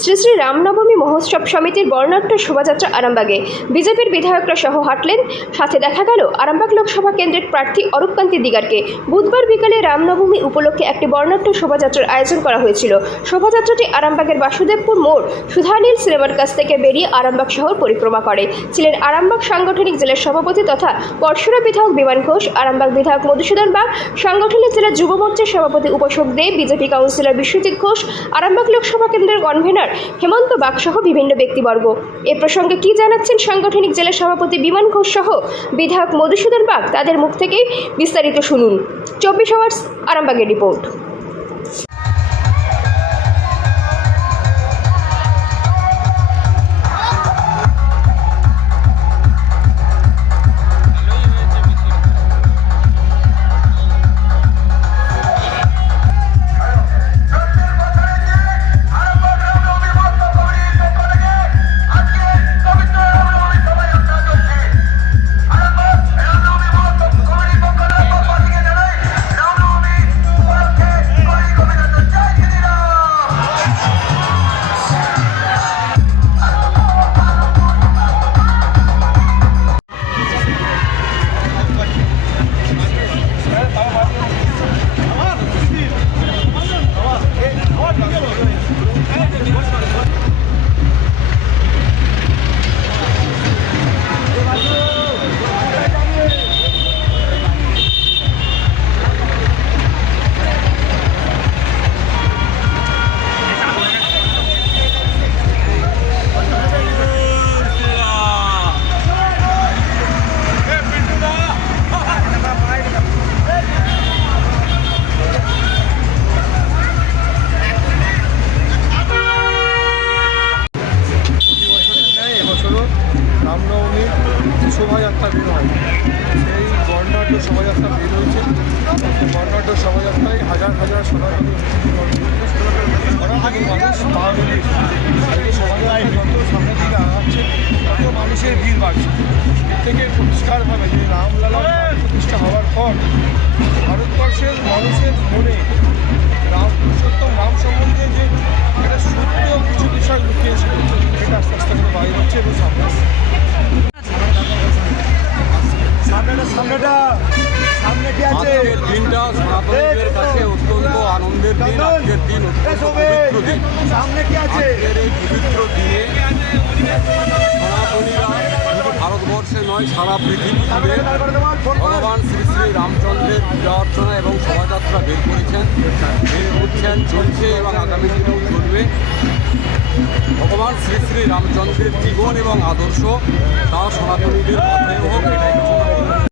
শ্রী শ্রী রামনবমী মহোৎসব সমিতির বর্ণাঢ্য শোভাযাত্রা আরামবাগে বিজেপির বিধায়করা সহ হাঁটলেন। সাথে দেখা গেল আরামবাগ লোকসভা কেন্দ্রের প্রার্থী অরূপকান্তি দিগারকে। বুধবার বিকালে রামনবমী উপলক্ষে একটি বর্ণাঢ্য শোভাযাত্রার আয়োজন করা হয়েছিল। শোভাযাত্রাটি আরামবাগের বাসুদেবপুর মোড় সুধানীল সিনেমার কাছ থেকে বেরিয়ে আরামবাগ শহর পরিক্রমা করে। ছিলেন আরামবাগ সাংগঠনিক জেলার সভাপতি তথা পরশুরা বিধায়ক বিমান ঘোষ, আরামবাগ বিধায়ক মধুসূদন বাগ, সাংগঠনিক জেলা যুব মোর্চার সভাপতি উপশোক দেব, বিজেপি কাউন্সিলর বিশ্বজিৎ ঘোষ, আরামবাগ লোকসভা কেন্দ্রের কনভেনর হেমন্ত বাগ সহ বিভিন্ন ব্যক্তিবর্গ। এ প্রসঙ্গে কি জানাচ্ছেন সাংগঠনিক জেলা সভাপতি বিমান ঘোষ সহ বিধায়ক মধুসূদন বাগ, তাদের মুখ থেকেই বিস্তারিত শুনুন। 24 আওয়ার্স আরামবাগের রিপোর্ট। রামনবমীর শোভাযাত্রা বের হয়, সেই বর্ণাঢ্য শোভাযাত্রা বের হয়েছে। সেই বর্ণাঢ্য শোভাযাত্রায় হাজার হাজার সনাতনী মানুষ পা মিলিয়ে শোভাযাত্রা যত সামনের দিকে আগাচ্ছে তত মানুষের ভিড় বাড়ছে। এর থেকে পরিষ্কারভাবে যে রামলালা প্রতিষ্ঠা হওয়ার পর ভারতবর্ষের মানুষের মনে পুরুষোত্তম রাম সম্বন্ধে যে একটা সত্য কিছু বিষয় লুকিয়েছিল সেটা আস্তে আস্তে করে বাইরে হচ্ছে এবং সামনে দিনটা সনাতনীদের কাছে অত্যন্ত আনন্দের দিন। আজকের দিন অত্যন্ত পবিত্র দিন। আজকের এই পবিত্র দিনে সনাতনীরা শুধু ভারতবর্ষে নয়, সারা পৃথিবী জুড়ে ভগবান শ্রী শ্রী রামচন্দ্রের পূজা অর্চনা এবং শোভাযাত্রা বের করেছেন, বের করছেন, চলছে এবং আগামী দিনেও চলবে। ভগবান শ্রী শ্রী রামচন্দ্রের জীবন এবং আদর্শ তা সনাতনীদের পথে হোক